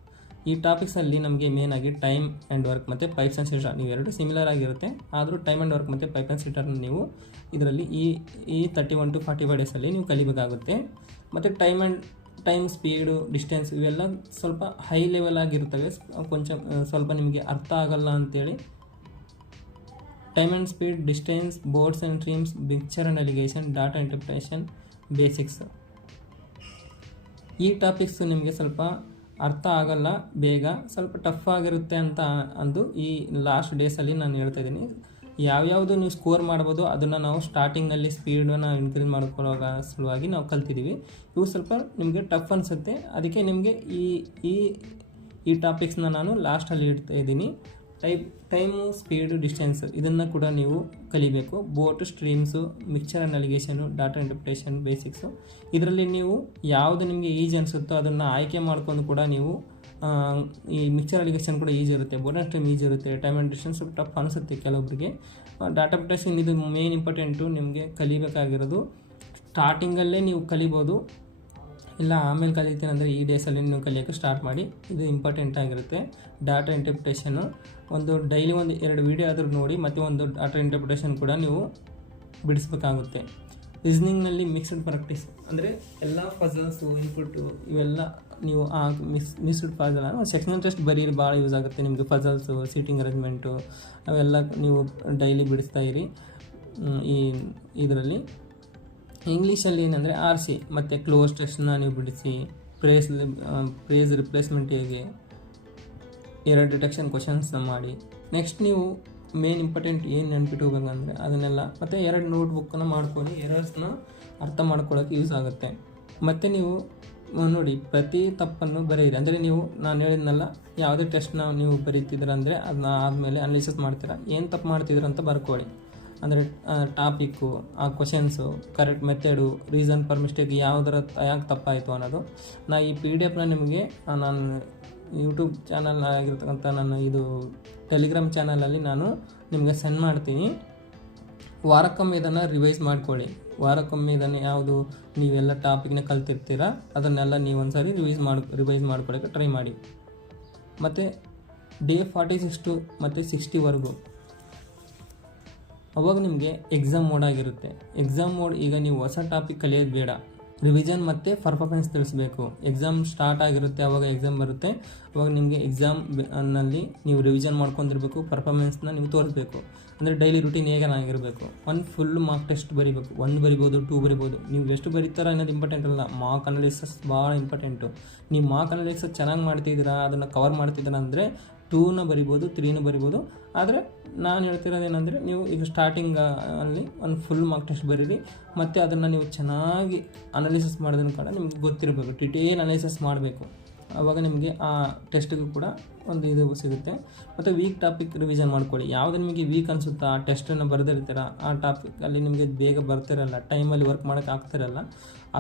ಈ ಟಾಪಿಕ್ಸಲ್ಲಿ ನಮಗೆ ಮೇನಾಗಿ ಟೈಮ್ ಆ್ಯಂಡ್ ವರ್ಕ್ ಮತ್ತು ಪೈಪ್ಸ್ ಆ್ಯಂಡ್ ಸಿಸ್ಟರ್, ನೀವು ಎರಡು ಸಿಮಿಲರ್ ಆಗಿರುತ್ತೆ. ಆದರೂ ಟೈಮ್ ಆ್ಯಂಡ್ ವರ್ಕ್ ಮತ್ತು ಪೈಪ್ ಆ್ಯಂಡ್ ಸಿಸ್ಟರ್ನ ನೀವು ಇದರಲ್ಲಿ ಈ 31 to 45 ಡೇಸಲ್ಲಿ ನೀವು ಕಲಿಬೇಕಾಗುತ್ತೆ. ಮತ್ತು ಟೈಮ್ ಸ್ಪೀಡು, ಡಿಸ್ಟೆನ್ಸ್ ಇವೆಲ್ಲ ಸ್ವಲ್ಪ ಹೈ ಲೆವೆಲ್ ಆಗಿರ್ತವೆ. ಕೊಂಚ ಸ್ವಲ್ಪ ನಿಮಗೆ ಅರ್ಥ ಆಗಲ್ಲ ಅಂಥೇಳಿ time and speed, distance, boards and streams, picture and allegation, data interpretation, basics. ಈ ಟಾಪಿಕ್ಸು ನಿಮಗೆ ಸ್ವಲ್ಪ ಅರ್ಥ ಆಗಲ್ಲ, ಬೇಗ ಸ್ವಲ್ಪ ಟಫ್ ಆಗಿರುತ್ತೆ ಅಂತ ಅಂದು ಈ ಲಾಸ್ಟ್ ಡೇಸಲ್ಲಿ ನಾನು ಹೇಳ್ತಾ ಇದ್ದೀನಿ. ಯಾವ್ಯಾವುದು ನೀವು ಸ್ಕೋರ್ ಮಾಡ್ಬೋದು ಅದನ್ನು ನಾವು ಸ್ಟಾರ್ಟಿಂಗಲ್ಲಿ ಸ್ಪೀಡನ್ನು ಇನ್ಕ್ರೀಸ್ ಮಾಡ್ಕೊಳ್ಳೋ ಸಲುವಾಗಿ ನಾವು ಕಲ್ತಿದ್ದೀವಿ. ಇವು ಸ್ವಲ್ಪ ನಿಮಗೆ ಟಫ್ ಅನಿಸುತ್ತೆ, ಅದಕ್ಕೆ ನಿಮಗೆ ಈ ಟಾಪಿಕ್ಸ್ನ ನಾನು ಲಾಸ್ಟಲ್ಲಿ ಇಡ್ತಾ ಇದ್ದೀನಿ. ಟೈಮು, ಸ್ಪೀಡು, ಡಿಸ್ಟೆನ್ಸ್ ಇದನ್ನು ಕೂಡ ನೀವು ಕಲಿಬೇಕು. Boat, streams, mixture and alligation, data interpretation, basics. ಇದರಲ್ಲಿ ನೀವು ಯಾವುದು ನಿಮಗೆ ಈಜಿ ಅನಿಸುತ್ತೋ ಅದನ್ನು ಆಯ್ಕೆ ಮಾಡ್ಕೊಂಡು ಕೂಡ ನೀವು ಈ ಮಿಕ್ಚರ್ ಅಲಿಗೇಷನ್ ಕೂಡ ಈಜಿ ಇರುತ್ತೆ, ಬೋಟ್ ಆ್ಯಂಡ್ ಸ್ಟ್ರೀಮ್ ಈಜಿ ಇರುತ್ತೆ, ಟೈಮ್ ಆ್ಯಂಡ್ ಡಿಸ್ಟೆನ್ಸ್ ಸ್ವಲ್ಪ ಟಫ್ ಅನಿಸುತ್ತೆ ಕೆಲವೊಬ್ಬರಿಗೆ. ಡಾಟಾ ಇಂಟರ್ಪ್ರಿಟೇಷನ್ ಇದು ಮೇನ್ ಇಂಪಾರ್ಟೆಂಟು, ನಿಮಗೆ ಕಲಿಬೇಕಾಗಿರೋದು ಸ್ಟಾರ್ಟಿಂಗಲ್ಲೇ ನೀವು ಕಲಿಬೋದು, ಇಲ್ಲ ಆಮೇಲೆ ಕಲಿತೀನಿ ಅಂದರೆ ಈ ಡೇಸಲ್ಲಿ ನೀವು ಕಲಿಯೋಕ್ಕೆ ಸ್ಟಾರ್ಟ್ ಮಾಡಿ. ಇದು ಇಂಪಾರ್ಟೆಂಟ್ ಆಗಿರುತ್ತೆ. ಡಾಟಾ ಇಂಟರ್ಪ್ರಿಟೇಷನ್ನು ಒಂದು ಡೈಲಿ 1-2 ವೀಡಿಯೋ ಆದರೂ ನೋಡಿ, ಮತ್ತು ಒಂದು ಡಾಟಾ ಇಂಟರ್ಪ್ರಿಟೇಷನ್ ಕೂಡ ನೀವು ಬಿಡಿಸ್ಬೇಕಾಗುತ್ತೆ. ರೀಸನಿಂಗ್ನಲ್ಲಿ ಮಿಕ್ಸ್ಡ್ ಪ್ರಾಕ್ಟೀಸ್ ಅಂದರೆ ಎಲ್ಲ ಪಜಲ್ಸು, ಇನ್ಪುಟ್ಟು ಇವೆಲ್ಲ ನೀವು ಆ ಮಿಕ್ಸ್ಡ್ ಪಜಲ್ ಸೆಕ್ಷನಲ್ ಟೆಸ್ಟ್ ಬರೀರಿ, ಭಾಳ ಯೂಸ್ ಆಗುತ್ತೆ ನಿಮಗೆ. ಪಜಲ್ಸು, ಸೀಟಿಂಗ್ ಅರೇಂಜ್ಮೆಂಟು ಅವೆಲ್ಲ ನೀವು ಡೈಲಿ ಬಿಡಿಸ್ತಾ ಇರಿ. ಇದರಲ್ಲಿ ಇಂಗ್ಲೀಷಲ್ಲಿ ಏನಂದರೆ RC ಮತ್ತು ಕ್ಲೋಸ್ ಟೆಸ್ಟ್ನ ನೀವು ಬಿಡಿಸಿ, ಪ್ರೇಸ್ ರಿಪ್ಲೇಸ್ಮೆಂಟ್ ಹೇಗೆ, ಎರರ್ ಡಿಟೆಕ್ಷನ್ ಕ್ವಶನ್ಸ್ನ ಮಾಡಿ. ನೆಕ್ಸ್ಟ್ ನೀವು ಮೇನ್ ಇಂಪಾರ್ಟೆಂಟ್ ಏನು ನೆನ್ಪಿಟ್ಕೋಬೇಕಂದ್ರೆ ಅದನ್ನೆಲ್ಲ, ಮತ್ತು 2 ನೋಟ್ಬುಕ್ಕನ್ನು ಮಾಡ್ಕೊಂಡು ಎರರ್ಸ್ನ ಅರ್ಥ ಮಾಡ್ಕೊಳ್ಳೋಕೆ ಯೂಸ್ ಆಗುತ್ತೆ. ಮತ್ತು ನೀವು ನೋಡಿ ಪ್ರತಿ ತಪ್ಪನ್ನು ಬರೆಯಿರಿ. ಅಂದರೆ ನೀವು ನಾನು ಹೇಳಿದ್ನಲ್ಲ, ಯಾವುದೇ ಟೆಸ್ಟ್ನ ನೀವು ಬರೀತಿದ್ದೀರ ಅಂದರೆ ಅದನ್ನ ಆದಮೇಲೆ ಅನಾಲಿಸಿಸ್ ಮಾಡ್ತೀರಾ, ಏನು ತಪ್ಪು ಮಾಡ್ತಿದ್ದೀರ ಅಂತ ಬರ್ಕೊಳ್ಳಿ. ಅಂದರೆ ಟಾಪಿಕ್ಕು, ಆ questions, correct method, reason for mistake ಯಾಕೆ ತಪ್ಪಾಯಿತು ಅನ್ನೋದು. ನಾ ಈ PDF ನಿಮಗೆ ನಾನು ಯೂಟ್ಯೂಬ್ ಚಾನಲ್ ಆಗಿರ್ತಕ್ಕಂಥ ನನ್ನ ಇದು ಟೆಲಿಗ್ರಾಮ್ ಚಾನಲಲ್ಲಿ ನಾನು ನಿಮಗೆ ಸೆಂಡ್ ಮಾಡ್ತೀನಿ. ವಾರಕ್ಕೊಮ್ಮೆ ಇದನ್ನು ರಿವೈಸ್ ಮಾಡ್ಕೊಳ್ಳಿ. ವಾರಕ್ಕೊಮ್ಮೆ ಇದನ್ನು ಯಾವುದು ನೀವೆಲ್ಲ ಟಾಪಿಕ್ನ ಕಲ್ತಿರ್ತೀರ ಅದನ್ನೆಲ್ಲ ನೀವು ಒಂದ್ಸರಿ ರಿವೈಸ್ ಮಾಡ್ಕೊಳ್ಳೋಕ್ಕೆ ಟ್ರೈ ಮಾಡಿ. ಮತ್ತು ಡೇ 46 ಮತ್ತು 60ವರೆಗೂ ಅವಾಗ ನಿಮಗೆ ಎಕ್ಸಾಮ್ ಮೋಡ್ ಆಗಿರುತ್ತೆ. ಎಕ್ಸಾಮ್ ಮೋಡ್ ಈಗ ನೀವು ಹೊಸ ಟಾಪಿಕ್ ಕಲಿಯೋದು ಬೇಡ, ರಿವಿಷನ್ ಮತ್ತು ಪರ್ಫಾರ್ಮೆನ್ಸ್ ತಿಳಿಸ್ಬೇಕು. ಎಕ್ಸಾಮ್ ಸ್ಟಾರ್ಟ್ ಆಗಿರುತ್ತೆ, ಅವಾಗ ಎಕ್ಸಾಮ್ ಬರುತ್ತೆ, ಅವಾಗ ನಿಮಗೆ ಎಕ್ಸಾಮ್ನಲ್ಲಿ ನೀವು ರಿವಿಷನ್ ಮಾಡ್ಕೊಂಡಿರ್ಬೇಕು, ಪರ್ಫಾರ್ಮೆನ್ಸ್ನ ನೀವು ತೋರಿಸ್ಬೇಕು. ಅಂದರೆ ಡೈಲಿ ರುಟೀನ್ ಹೇಗೆ ಆಗಿರಬೇಕು. ಒಂದು ಫುಲ್ ಮಾರ್ಕ್ ಟೆಸ್ಟ್ ಬರೀಬೇಕು, 1 ಬರಿಬೋದು, 2 ಬರಿಬೋದು. ನೀವು ಎಷ್ಟು ಬರೀತಾರ ಅನ್ನೋದು ಇಂಪಾರ್ಟೆಂಟ್ ಅಲ್ಲ, ಮಾರ್ಕ್ ಅನಾಲಿಸಿಸ್ ಭಾಳ ಇಂಪಾರ್ಟೆಂಟು. ನೀವು ಮಾರ್ಕ್ ಅನಾಲಿಸಿಸ್ ಚೆನ್ನಾಗಿ ಮಾಡ್ತಿದ್ದೀರಾ, ಅದನ್ನು ಕವರ್ ಮಾಡ್ತಿದ್ದೀರಾ ಅಂದರೆ 2ನ ಬರಿಬೋದು, 3ನ ಬರಿಬೋದು. ಆದರೆ ನಾನು ಹೇಳ್ತಿರೋದೇನೆಂದರೆ ನೀವು ಈಗ ಸ್ಟಾರ್ಟಿಂಗ್ ಅಲ್ಲಿ ಒಂದು ಫುಲ್ ಮಾರ್ಕ್ ಟೆಸ್ಟ್ ಬರೀರಿ, ಮತ್ತು ಅದನ್ನು ನೀವು ಚೆನ್ನಾಗಿ ಅನಾಲಿಸಿಸ್ ಮಾಡೋದನ್ನು ಕೂಡ ನಿಮಗೆ ಗೊತ್ತಿರಬೇಕು, ಡಿಟೇಲ್ ಅನಾಲಿಸಿಸ್ ಮಾಡಬೇಕು. ಆವಾಗ ನಿಮಗೆ ಆ ಟೆಸ್ಟಿಗೂ ಕೂಡ ಒಂದು ಇದು ಸಿಗುತ್ತೆ. ಮತ್ತು ವೀಕ್ ಟಾಪಿಕ್ ರಿವಿಷನ್ ಮಾಡ್ಕೊಳ್ಳಿ. ಯಾವುದು ನಿಮಗೆ ವೀಕ್ ಅನಿಸುತ್ತಾ ಆ ಟೆಸ್ಟನ್ನು ಬರೆದಿರ್ತೀರ, ಆ ಟಾಪಿಕಲ್ಲಿ ನಿಮಗೆ ಬೇಗ ಬರ್ತಿರಲ್ಲ, ಟೈಮಲ್ಲಿ ವರ್ಕ್ ಮಾಡೋಕ್ಕೆ ಆಗ್ತಿರಲ್ಲ,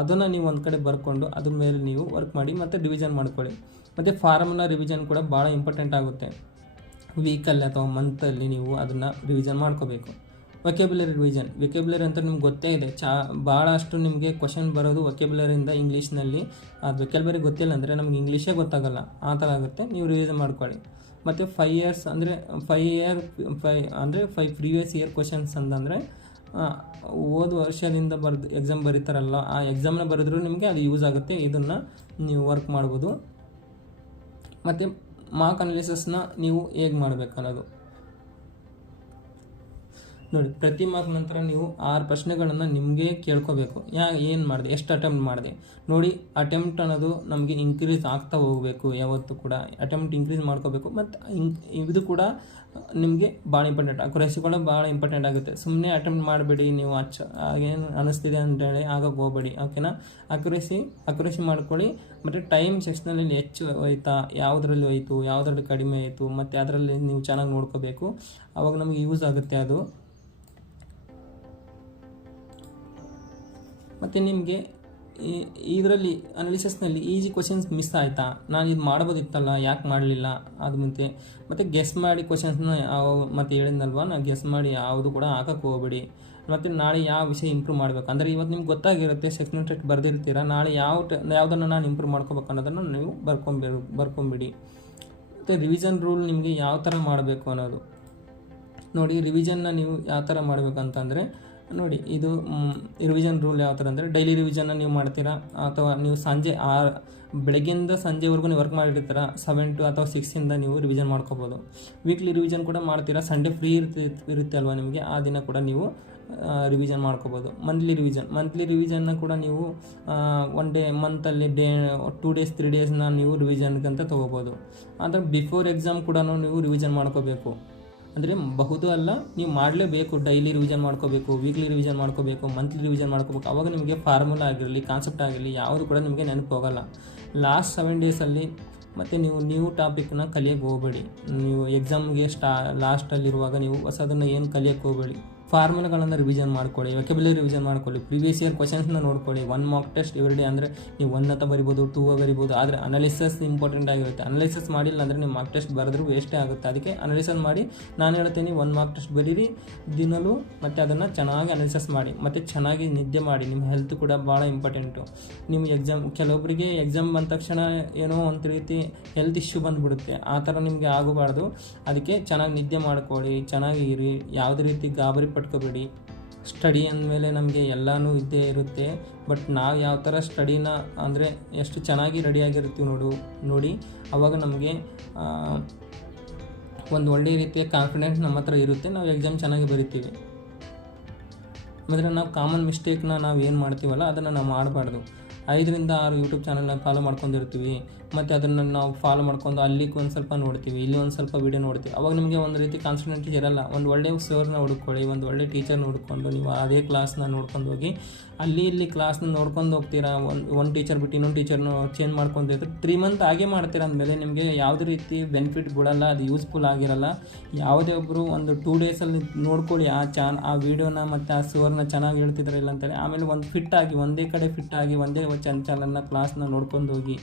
ಅದನ್ನು ನೀವು ಒಂದು ಕಡೆ ಬರ್ಕೊಂಡು ಅದ್ರ ಮೇಲೆ ನೀವು ವರ್ಕ್ ಮಾಡಿ ಮತ್ತು ರಿವಿಷನ್ ಮಾಡ್ಕೊಳ್ಳಿ. ಮತ್ತು ಫಾರ್ಮುಲಾ ರಿವಿಷನ್ ಕೂಡ ಭಾಳ ಇಂಪಾರ್ಟೆಂಟ್ ಆಗುತ್ತೆ. ವೀಕಲ್ಲಿ ಅಥವಾ ಮಂತಲ್ಲಿ ನೀವು ಅದನ್ನು ರಿವಿಷನ್ ಮಾಡ್ಕೋಬೇಕು. ವೊಕ್ಯಾಬ್ಯುಲರಿ ರಿವಿಷನ್, ವೊಕ್ಯಾಬ್ಯುಲರಿ ಅಂತ ನಿಮ್ಗೆ ಗೊತ್ತೇ ಇದೆ, ಭಾಳಷ್ಟು ನಿಮಗೆ ಕ್ವಶನ್ ಬರೋದು ವೊಕ್ಯಾಬ್ಯುಲರಿಯಿಂದ ಇಂಗ್ಲೀಷ್ನಲ್ಲಿ. ಅದು ವೊಕ್ಯಾಬ್ಯುಲರಿ ಗೊತ್ತಿಲ್ಲ ಅಂದರೆ ನಮಗೆ ಇಂಗ್ಲೀಷೇ ಗೊತ್ತಾಗಲ್ಲ, ಆ ಥರ ಆಗುತ್ತೆ. ನೀವು ರಿವಿಷನ್ ಮಾಡ್ಕೊಳ್ಳಿ. ಮತ್ತು 5 ಇಯರ್ಸ್ ಅಂದರೆ 5 ಪ್ರೀವಿಯಸ್ ಇಯರ್ ಕ್ವಶನ್ಸ್ ಅಂತಂದರೆ ಹೋದ ವರ್ಷದಿಂದ ಎಕ್ಸಾಮ್ ಬರೀತಾರಲ್ಲ, ಆ ಎಕ್ಸಾಮ್ನ ಬರೆದ್ರೂ ನಿಮಗೆ ಅದು ಯೂಸ್ ಆಗುತ್ತೆ. ಇದನ್ನು ನೀವು ವರ್ಕ್ ಮಾಡ್ಬೋದು. ಮತ್ತು ಮಾರ್ಕ್ ಅನಾಲಿಸಿಸ್ನ ನೀವು ಹೇಗೆ ಮಾಡಬೇಕು ಅನ್ನೋದು ನೋಡಿ. ಪ್ರತಿ ಮಾರ್ಕ್ ನಂತರ ನೀವು 6 ಪ್ರಶ್ನೆಗಳನ್ನು ನಿಮಗೆ ಕೇಳ್ಕೋಬೇಕು. ಏನು ಮಾಡಿದೆ, ಎಷ್ಟು ಅಟೆಂಪ್ಟ್ ಮಾಡಿದೆ ನೋಡಿ. ಅಟೆಂಪ್ಟ್ ಅನ್ನೋದು ನಮಗೆ ಇನ್ಕ್ರೀಸ್ ಆಗ್ತಾ ಹೋಗಬೇಕು, ಯಾವತ್ತೂ ಕೂಡ ಅಟೆಂಪ್ಟ್ ಇನ್ಕ್ರೀಸ್ ಮಾಡ್ಕೋಬೇಕು. ಮತ್ತು ಇದು ಕೂಡ ನಿಮಗೆ ಭಾಳ ಇಂಪಾರ್ಟೆಂಟ್, ಅಕ್ಯುರೇಸಿ ಕೂಡ ಭಾಳ ಇಂಪಾರ್ಟೆಂಟ್ ಆಗುತ್ತೆ. ಸುಮ್ಮನೆ ಅಟೆಂಪ್ಟ್ ಮಾಡಬೇಡಿ, ನೀವು ಏನು ಅನ್ನಿಸ್ತಿದೆ ಅಂತೇಳಿ ಆಗಕ್ಕೆ ಹೋಗಬೇಡಿ, ಓಕೆನಾ. ಅಕ್ಯುರೇಸಿ ಮಾಡ್ಕೊಳ್ಳಿ. ಮತ್ತು ಟೈಮ್ ಸೆಕ್ಷನಲ್ಲಿ ಹೆಚ್ಚು ಹೋಯ್ತಾ, ಯಾವುದರಲ್ಲಿ ಹೋಯಿತು, ಯಾವುದರಲ್ಲಿ ಕಡಿಮೆ ಆಯಿತು, ಮತ್ತು ಅದರಲ್ಲಿ ನೀವು ಚೆನ್ನಾಗಿ ನೋಡ್ಕೋಬೇಕು. ಆವಾಗ ನಮಗೆ ಯೂಸ್ ಆಗುತ್ತೆ ಅದು. ಮತ್ತು ನಿಮಗೆ ಇದರಲ್ಲಿ ಅನಾಲಿಸಿಸ್ನಲ್ಲಿ ಈಜಿ ಕ್ವಶನ್ಸ್ ಮಿಸ್ ಆಯಿತಾ, ನಾನು ಇದು ಮಾಡ್ಬೋದಿತ್ತಲ್ಲ, ಯಾಕೆ ಮಾಡಲಿಲ್ಲ, ಅದು ಮತ್ತು ಗೆಸ್ ಮಾಡಿ ಕ್ವಶನ್ಸ್ನ ಮತ್ತು ಹೇಳಿದ್ನಲ್ವ, ನಾನು ಗೆಸ್ ಮಾಡಿ ಯಾವುದು ಕೂಡ ಹಾಕಕ್ಕೆ ಹೋಗಬೇಡಿ. ಮತ್ತು ನಾಳೆ ಯಾವ ವಿಷಯ ಇಂಪ್ರೂವ್ ಮಾಡಬೇಕು ಅಂದರೆ ಇವತ್ತು ನಿಮ್ಗೆ ಗೊತ್ತಾಗಿರುತ್ತೆ, ಸೆಕ್ಷನ್ ಟೆಸ್ಟ್ ಬರೆದಿರ್ತೀರ, ನಾಳೆ ಯಾವುದನ್ನು ನಾನು ಇಂಪ್ರೂವ್ ಮಾಡ್ಕೋಬೇಕು ಅನ್ನೋದನ್ನು ನೀವು ಬರ್ಕೊಂಬಿಡಿ. ಮತ್ತು ರಿವಿಷನ್ ರೂಲ್ ನಿಮಗೆ ಯಾವ ಥರ ಮಾಡಬೇಕು ಅನ್ನೋದು ನೋಡಿ. ರಿವಿಷನ್ನ ನೀವು ಯಾವ ಥರ ಮಾಡಬೇಕು ಅಂತಂದರೆ ನೋಡಿ ಇದು ರಿವಿಷನ್ ರೂಲ್ ಯಾವ ಥರ ಅಂದರೆ ಡೈಲಿ ರಿವಿಷನ್ನ ನೀವು ಮಾಡ್ತೀರಾ ಅಥವಾ ನೀವು ಸಂಜೆ ಬೆಳಗ್ಗೆಯಿಂದ ಸಂಜೆವರೆಗೂ ನೀವು ವರ್ಕ್ ಮಾಡಿರ್ತೀರ 7 to ಅಥವಾ 6 ನೀವು ರಿವಿಷನ್ ಮಾಡ್ಕೋಬೋದು. ವೀಕ್ಲಿ ರಿವಿಷನ್ ಕೂಡ ಮಾಡ್ತೀರಾ, ಸಂಡೇ ಫ್ರೀ ಇರುತ್ತೆ ಅಲ್ವಾ ನಿಮಗೆ, ಆ ದಿನ ಕೂಡ ನೀವು ರಿವಿಷನ್ ಮಾಡ್ಕೋಬೋದು. ಮಂತ್ಲಿ ರಿವಿಷನ್ನ ಕೂಡ ನೀವು ಒನ್ ಡೇ ಮಂತಲ್ಲಿ 2 days 3 daysನ ನೀವು ರಿವಿಷನ್ಗಂತ ತೊಗೋಬೋದು. ಆದರೆ ಬಿಫೋರ್ ಎಕ್ಸಾಮ್ ಕೂಡ ನೀವು ರಿವಿಷನ್ ಮಾಡ್ಕೋಬೇಕು. ಅಂದರೆ ಬಹುದು ಅಲ್ಲ, ನೀವು ಮಾಡಲೇಬೇಕು. ಡೈಲಿ ರಿವಿಷನ್ ಮಾಡ್ಕೋಬೇಕು, ವೀಕ್ಲಿ ರಿವಿಷನ್ ಮಾಡ್ಕೋಬೇಕು, ಮಂತ್ಲಿ ರಿವಿಷನ್ ಮಾಡ್ಕೋಬೇಕು. ಆವಾಗ ನಿಮಗೆ ಫಾರ್ಮುಲಾ ಆಗಿರಲಿ, ಕಾನ್ಸೆಪ್ಟ್ ಆಗಿರಲಿ ಯಾವುದು ಕೂಡ ನಿಮಗೆ ನೆನಪು ಹೋಗಲ್ಲ. ಲಾಸ್ಟ್ 7 daysಲ್ಲಿ ಮತ್ತು ನೀವು ನ್ಯೂ ಟಾಪಿಕ್ನ ಕಲಿಯೋಕ್ಕೆ ಹೋಗಬೇಡಿ. ನೀವು ಎಕ್ಸಾಮ್ಗೆ ಲಾಸ್ಟಲ್ಲಿರುವಾಗ ನೀವು ಹೊಸದನ್ನು ಏನು ಕಲಿಯೋಕ್ಕೆ ಹೋಗಬೇಡಿ. ಫಾರ್ಮುಲಾಗಳನ್ನು ರಿವಿಷನ್ ಮಾಡ್ಕೊಳ್ಳಿ, ವೊಕ್ಯಾಬ್ಯುಲರಿ ರಿವಿಷನ್ ಮಾಡ್ಕೊಳ್ಳಿ, ಪ್ರೀವಿಯಸ್ ಇಯರ್ ಕ್ವಶನ್ಸ್ನ ನೋಡ್ಕೊಳ್ಳಿ. 1 mock test ಎವ್ರಿ ಡೇ, ಅಂದರೆ ನೀವು 1 ಅಂತ ಬರಿಬೋದು, 2 ಬರಿಬೋದು. ಆದರೆ ಅನಾಲಿಸಿಸ್ ಇಂಪಾರ್ಟೆಂಟ್ ಆಗಿರುತ್ತೆ. ಅನಾಲಿಸಿಸ್ ಮಾಡಿಲ್ಲ ಅಂದರೆ ನೀವು ಮಾರ್ಕ್ ಟೆಸ್ಟ್ ಬರೆದ್ರೂ ವೇಸ್ಟೇ ಆಗುತ್ತೆ. ಅದಕ್ಕೆ ಅನಾಲಿಸಿಸ್ ಮಾಡಿ, ನಾನು ಹೇಳ್ತೀನಿ 1 mock test ಬರೀರಿ ದಿನಲೂ, ಮತ್ತು ಅದನ್ನು ಚೆನ್ನಾಗಿ ಅನಾಲಿಸಿಸ್ ಮಾಡಿ, ಮತ್ತು ಚೆನ್ನಾಗಿ ನಿದ್ದೆ ಮಾಡಿ. ನಿಮ್ಮ ಹೆಲ್ತ್ ಕೂಡ ಭಾಳ ಇಂಪಾರ್ಟೆಂಟು. ನಿಮ್ಮ ಕೆಲವೊಬ್ಬರಿಗೆ ಎಕ್ಸಾಮ್ ಬಂದ ತಕ್ಷಣ ಏನೋ ಒಂದು ರೀತಿ ಹೆಲ್ತ್ ಇಶ್ಯೂ ಬಂದುಬಿಡುತ್ತೆ. ಆ ಥರ ನಿಮಗೆ ಆಗಬಾರ್ದು. ಅದಕ್ಕೆ ಚೆನ್ನಾಗಿ ನಿದ್ದೆ ಮಾಡ್ಕೊಳ್ಳಿ, ಚೆನ್ನಾಗಿ ಇರಿ, ಯಾವುದೇ ರೀತಿ ಗಾಬರಿ ಪಟ್ಕೋಬೇಡಿ. ಸ್ಟಡಿ ಅಂದಮೇಲೆ ನಮಗೆ ಎಲ್ಲನೂ ಇದ್ದೇ ಇರುತ್ತೆ. ಬಟ್ ನಾವು ಯಾವ ಥರ ಸ್ಟಡಿನ ಅಂದರೆ ಎಷ್ಟು ಚೆನ್ನಾಗಿ ರೆಡಿಯಾಗಿರ್ತೀವಿ ನೋಡಿ ಆವಾಗ ನಮಗೆ ಒಂದು ಒಳ್ಳೆಯ ರೀತಿಯ ಕಾನ್ಫಿಡೆನ್ಸ್ ನಮ್ಮ ಹತ್ರ ಇರುತ್ತೆ. ನಾವು ಎಕ್ಸಾಮ್ ಚೆನ್ನಾಗಿ ಬರಿತೀವಿ. ಅಂದರೆ ನಾವು ಕಾಮನ್ ಮಿಸ್ಟೇಕ್ನ ನಾವು ಏನು ಮಾಡ್ತೀವಲ್ಲ ಅದನ್ನು ನಾವು ಮಾಡಬಾರ್ದು. 5 ರಿಂದ 6 ಯೂಟ್ಯೂಬ್ ಚಾನಲ್ನ ಫಾಲೋ ಮಾಡ್ಕೊಂಡಿರ್ತೀವಿ, ಮತ್ತು ಅದನ್ನು ನಾವು ಫಾಲೋ ಮಾಡ್ಕೊಂಡು ಅಲ್ಲಿಗೆ ಒಂದು ಸ್ವಲ್ಪ ನೋಡ್ತೀವಿ, ಇಲ್ಲಿ ಒಂದು ಸ್ವಲ್ಪ ವೀಡಿಯೋ ನೋಡ್ತೀವಿ. ಅವಾಗ ನಿಮಗೆ ಒಂದು ರೀತಿ ಕಾನ್ಸಂಟ್ರೇಟ್ ಇರಲ್ಲ. ಒಂದು ಒಳ್ಳೆಯ ಸರ್ನ ಹುಡುಕೊಳ್ಳಿ, ಒಂದು ಒಳ್ಳೆಯ ಟೀಚರ್ನ ಹುಡ್ಕೊಂಡು ನೀವು ಅದೇ ಕ್ಲಾಸ್ನ ನೋಡ್ಕೊಂಡು ಹೋಗಿ, ಇಲ್ಲಿ ಕ್ಲಾಸ್ನ ನೋಡ್ಕೊಂಡು ಹೋಗ್ತೀರಾ. ಒಂದು ಟೀಚರ್ ಬಿಟ್ಟು ಇನ್ನೊಂದು ಟೀಚರ್ನ ಚೇಂಜ್ ಮಾಡ್ಕೊಂಡಿರ್ತೀರ. 3 months ಹಾಗೆ ಮಾಡ್ತೀರ ಅಂದಮೇಲೆ ನಿಮಗೆ ಯಾವುದೇ ರೀತಿ ಬೆನಿಫಿಟ್ ಬಿಡಲ್ಲ, ಅದು ಯೂಸ್ಫುಲ್ ಆಗಿರಲ್ಲ. ಯಾವುದೇ ಒಬ್ಬರು ಒಂದು 2 daysಲ್ಲಿ ನೋಡ್ಕೊಳ್ಳಿ ಆ ವೀಡಿಯೋನ ಮತ್ತು ಆ ಸರ್ನ ಚೆನ್ನಾಗಿ ಹೇಳ್ತಿದ್ರೆ ಇಲ್ಲ ಅಂತೇಳಿ. ಆಮೇಲೆ ಒಂದು ಒಂದೇ ಕಡೆ ಫಿಟ್ ಆಗಿ ಒಂದೇ ಚಾನಲ್ನ ಕ್ಲಾಸ್ನ ನೋಡ್ಕೊಂಡು ಹೋಗಿ.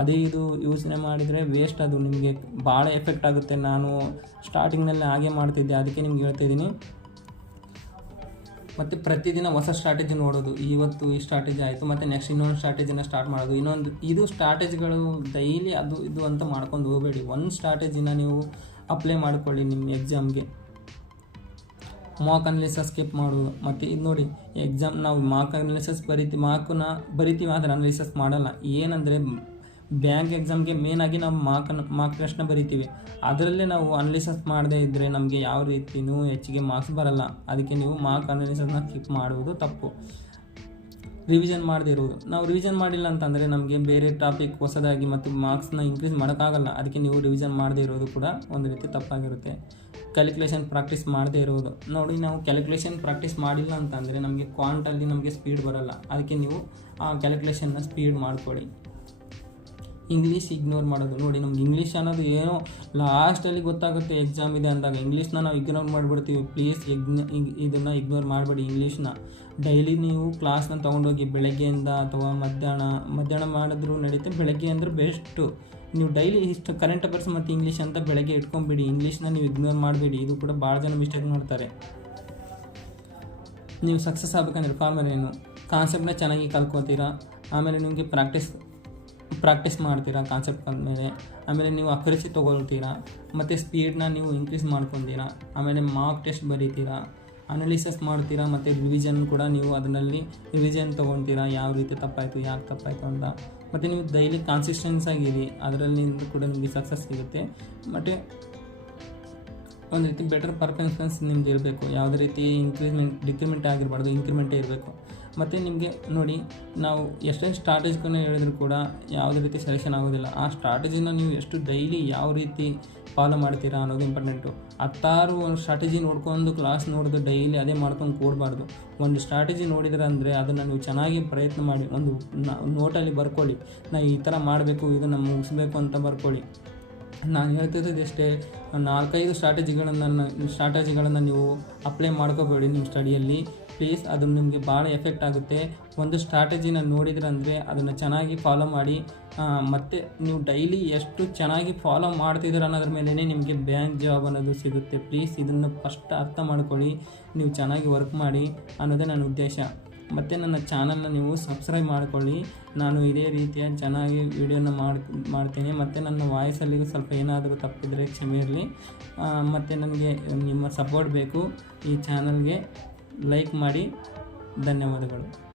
ಅದೇ ಇದು ಯೋಚನೆ ಮಾಡಿದರೆ ವೇಸ್ಟ್, ಅದು ನಿಮಗೆ ಭಾಳ ಎಫೆಕ್ಟ್ ಆಗುತ್ತೆ. ನಾನು ಸ್ಟಾರ್ಟಿಂಗ್ನಲ್ಲಿ ಹಾಗೆ ಮಾಡ್ತಿದ್ದೆ, ಅದಕ್ಕೆ ನಿಮ್ಗೆ ಹೇಳ್ತಾಯಿದ್ದೀನಿ. ಮತ್ತು ಪ್ರತಿದಿನ ಹೊಸ ಸ್ಟ್ರಾಟಜಿ ನೋಡೋದು. ಇವತ್ತು ಈ ಸ್ಟ್ರಾಟಜಿ ಆಯಿತು, ಮತ್ತು ನೆಕ್ಸ್ಟ್ ಇನ್ನೊಂದು ಸ್ಟ್ರಾಟಜಿನ ಸ್ಟಾರ್ಟ್ ಮಾಡೋದು. ಇದು ಸ್ಟ್ರಾಟಜಿಗಳು ಡೈಲಿ ಅದು ಇದು ಅಂತ ಮಾಡ್ಕೊಂಡು ಹೋಗಬೇಡಿ. ಒಂದು ಸ್ಟ್ರಾಟಜಿನ ನೀವು ಅಪ್ಲೈ ಮಾಡ್ಕೊಳ್ಳಿ ನಿಮ್ಮ ಎಕ್ಸಾಮ್ಗೆ. ಮಾಕ್ ಅನಾಲಿಸಿಸ್ ಸ್ಕಿಪ್ ಮಾಡೋದು. ಮತ್ತು ಇದು ನೋಡಿ, ಎಕ್ಸಾಮ್ ನಾವು ಮಾಕ್ ಅನಾಲಿಸಿಸ್ ಬರಿತೀವಿ ಆದರೆ ಅನಾಲಿಸಿಸ್ ಮಾಡಲ್ಲ. ಏನಂದರೆ ಬ್ಯಾಂಕ್ ಎಕ್ಸಾಮ್ಗೆ ಮೇನಾಗಿ ನಾವು ಮಾರ್ಕ್ ಟೆಸ್ಟ್ನ ಬರಿತೀವಿ. ಅದರಲ್ಲೇ ನಾವು ಅನಾಲಿಸಿಸ್ ಮಾಡದೇ ಇದ್ದರೆ ನಮಗೆ ಯಾವ ರೀತಿಯೂ ಹೆಚ್ಚಿಗೆ ಮಾರ್ಕ್ಸ್ ಬರಲ್ಲ. ಅದಕ್ಕೆ ನೀವು ಮಾರ್ಕ್ ಅನಾಲಿಸಿಸ್ನ ಸ್ಕಿಪ್ ಮಾಡುವುದು ತಪ್ಪು. ರಿವಿಷನ್ ಮಾಡದೇ ಇರೋದು. ನಾವು ರಿವಿಷನ್ ಮಾಡಿಲ್ಲ ಅಂತಂದರೆ ನಮಗೆ ಬೇರೆ ಟಾಪಿಕ್ ಹೊಸದಾಗಿ ಮತ್ತು ಮಾರ್ಕ್ಸ್ನ ಇನ್ಕ್ರೀಸ್ ಮಾಡೋಕ್ಕಾಗಲ್ಲ. ಅದಕ್ಕೆ ನೀವು ರಿವಿಷನ್ ಮಾಡದೇ ಇರೋದು ಕೂಡ ಒಂದು ರೀತಿ ತಪ್ಪಾಗಿರುತ್ತೆ. ಕ್ಯಾಲ್ಕುಲೇಷನ್ ಪ್ರಾಕ್ಟೀಸ್ ಮಾಡದೇ ಇರೋದು. ನೋಡಿ, ನಾವು ಕ್ಯಾಲ್ಕುಲೇಷನ್ ಪ್ರಾಕ್ಟೀಸ್ ಮಾಡಿಲ್ಲ ಅಂತಂದರೆ ನಮಗೆ ಕ್ವಾಂಟಲ್ಲಿ ನಮಗೆ ಸ್ಪೀಡ್ ಬರಲ್ಲ. ಅದಕ್ಕೆ ನೀವು ಆ ಕ್ಯಾಲ್ಕುಲೇಷನ್ನ ಸ್ಪೀಡ್ ಮಾಡ್ಕೊಳ್ಳಿ. ಇಂಗ್ಲೀಷ್ ಇಗ್ನೋರ್ ಮಾಡೋದು. ನೋಡಿ, ನಮ್ಗೆ ಇಂಗ್ಲೀಷ್ ಅನ್ನೋದು ಏನೋ ಲಾಸ್ಟಲ್ಲಿ ಗೊತ್ತಾಗುತ್ತೆ ಎಕ್ಸಾಮ್ ಇದೆ ಅಂದಾಗ. ಇಂಗ್ಲೀಷ್ನ ನಾವು ಇಗ್ನೋರ್ ಮಾಡಿಬಿಡ್ತೀವಿ. ಪ್ಲೀಸ್ ಇದನ್ನು ಇಗ್ನೋರ್ ಮಾಡಬೇಡಿ. ಇಂಗ್ಲೀಷ್ನ ಡೈಲಿ ನೀವು ಕ್ಲಾಸ್ನ ತೊಗೊಂಡೋಗಿ ಬೆಳಗ್ಗೆಯಿಂದ ಅಥವಾ ಮಧ್ಯಾಹ್ನ ಮಾಡಿದ್ರೂ ನಡೀತೆ. ಬೆಳಗ್ಗೆ ಅಂದರೆ ಬೆಸ್ಟು. ನೀವು ಡೈಲಿ ಇಷ್ಟು ಕರೆಂಟ್ ಅಫೇರ್ಸ್ ಮತ್ತು ಇಂಗ್ಲೀಷ್ ಅಂತ ಬೆಳಗ್ಗೆ ಇಟ್ಕೊಂಬಿಡಿ. ಇಂಗ್ಲೀಷ್ನ ನೀವು ಇಗ್ನೋರ್ ಮಾಡಬೇಡಿ. ಇದು ಕೂಡ ಭಾಳ ಜನ ಮಿಸ್ಟೇಕ್ ಮಾಡ್ತಾರೆ. ನೀವು ಸಕ್ಸಸ್ ಆಗಬೇಕಂದ್ರೆ ಫಾರ್ಮರ್ ಏನು, ಕಾನ್ಸೆಪ್ಟನ್ನ ಚೆನ್ನಾಗಿ ಕಲ್ತ್ಕೋತೀರಾ. ಆಮೇಲೆ ನಿಮಗೆ ಪ್ರಾಕ್ಟೀಸ್ ಮಾಡ್ತೀರಾ ಕಾನ್ಸೆಪ್ಟ್ ಮೇಲೆ. ಆಮೇಲೆ ನೀವು ಅಕ್ಯುರಸಿ ತೊಗೊಳ್ತೀರಾ, ಮತ್ತು ಸ್ಪೀಡ್ನ ನೀವು ಇನ್ಕ್ರೀಸ್ ಮಾಡ್ಕೊತೀರಾ. ಆಮೇಲೆ ಮಾರ್ಕ್ ಟೆಸ್ಟ್ ಬರೀತೀರಾ, ಅನಾಲಿಸಿಸ್ ಮಾಡ್ತೀರಾ, ಮತ್ತು ರಿವಿಷನ್ ಕೂಡ ನೀವು ಅದರಲ್ಲಿ ರಿವಿಷನ್ ತೊಗೊತೀರಾ. ಯಾವ ರೀತಿ ತಪ್ಪಾಯಿತು, ಯಾಕೆ ತಪ್ಪಾಯಿತು ಅಂತ. ಮತ್ತು ನೀವು ಡೈಲಿ ಕಾನ್ಸಿಸ್ಟೆನ್ಸ್ ಆಗಿರಿ. ಅದರಲ್ಲಿಂದ ಕೂಡ ನಿಮಗೆ ಸಕ್ಸಸ್ ಸಿಗುತ್ತೆ. ಮತ್ತು ಒಂದು ರೀತಿ ಬೆಟರ್ ಪರ್ಫಾರ್ಮೆನ್ಸ್ ನಿಮ್ದು ಇರಬೇಕು. ಯಾವುದೇ ರೀತಿ ಡಿಕ್ರಿಮೆಂಟ್ ಆಗಿರಬಾರ್ದು, ಇಂಕ್ರಿಮೆಂಟೇ ಇರಬೇಕು. ಮತ್ತು ನಿಮಗೆ ನೋಡಿ, ನಾವು ಎಷ್ಟೇ ಸ್ಟ್ರಾಟಜಿಗಳನ್ನ ಹೇಳಿದ್ರು ಕೂಡ ಯಾವುದೇ ರೀತಿ ಸೆಲೆಕ್ಷನ್ ಆಗೋದಿಲ್ಲ. ಆ ಸ್ಟ್ರಾಟಜಿನ ನೀವು ಎಷ್ಟು ಡೈಲಿ ಯಾವ ರೀತಿ ಫಾಲೋ ಮಾಡ್ತೀರಾ ಅನ್ನೋದು ಇಂಪಾರ್ಟೆಂಟು. 16 ಒಂದು ಸ್ಟ್ರಾಟಜಿ ನೋಡ್ಕೊಂಡು ಕ್ಲಾಸ್ ನೋಡೋದು ಡೈಲಿ ಅದೇ ಮಾಡ್ಕೊಂಡು ಕೂಡಬಾರ್ದು. ಒಂದು ಸ್ಟ್ರಾಟಜಿ ನೋಡಿದ್ರೆ ಅಂದರೆ ಅದನ್ನು ನೀವು ಚೆನ್ನಾಗಿ ಪ್ರಯತ್ನ ಮಾಡಿ ಒಂದು ನೋಟಲ್ಲಿ ಬರ್ಕೊಳ್ಳಿ. ನಾನು ಈ ಥರ ಮಾಡಬೇಕು, ಇದನ್ನು ಮುಗಿಸ್ಬೇಕು ಅಂತ ಬರ್ಕೊಳ್ಳಿ. ನಾನು ಹೇಳ್ತಿರೋದು ಎಷ್ಟೇ 4-5 ಸ್ಟ್ರಾಟಜಿಗಳನ್ನು ನೀವು ಅಪ್ಲೈ ಮಾಡ್ಕೋಬೇಡಿ ನಿಮ್ಮ ಸ್ಟಡಿಯಲ್ಲಿ. ಪ್ಲೀಸ್, ಅದು ನಿಮಗೆ ಭಾಳ ಎಫೆಕ್ಟ್ ಆಗುತ್ತೆ. ಒಂದು ಸ್ಟ್ರಾಟಜಿನ ನೋಡಿದ್ರೆ ಅಂದರೆ ಅದನ್ನು ಚೆನ್ನಾಗಿ ಫಾಲೋ ಮಾಡಿ. ಮತ್ತು ನೀವು ಡೈಲಿ ಎಷ್ಟು ಚೆನ್ನಾಗಿ ಫಾಲೋ ಮಾಡ್ತಿದ್ದೀರ ಅನ್ನೋದ್ರ ಮೇಲೇ ನಿಮಗೆ ಬ್ಯಾಂಕ್ ಜಾಬ್ ಅನ್ನೋದು ಸಿಗುತ್ತೆ. ಪ್ಲೀಸ್, ಇದನ್ನು ಫಸ್ಟ್ ಅರ್ಥ ಮಾಡ್ಕೊಳ್ಳಿ. ನೀವು ಚೆನ್ನಾಗಿ ವರ್ಕ್ ಮಾಡಿ ಅನ್ನೋದೇ ನನ್ನ ಉದ್ದೇಶ. ಮತ್ತು ನನ್ನ ಚಾನಲ್ನ ನೀವು ಸಬ್ಸ್ಕ್ರೈಬ್ ಮಾಡ್ಕೊಳ್ಳಿ. ನಾನು ಇದೇ ರೀತಿಯ ಚೆನ್ನಾಗಿ ವೀಡಿಯೋನ ಮಾಡ್ತೀನಿ. ಮತ್ತು ನನ್ನ ವಾಯ್ಸಲ್ಲಿ ಸ್ವಲ್ಪ ಏನಾದರೂ ತಪ್ಪಿದರೆ ಕ್ಷಮೆ ಇರಲಿ. ಮತ್ತು ನನಗೆ ನಿಮ್ಮ ಸಪೋರ್ಟ್ ಬೇಕು ಈ ಚಾನಲ್ಗೆ. ಲೈಕ್ ಮಾಡಿ. ಧನ್ಯವಾದಗಳು.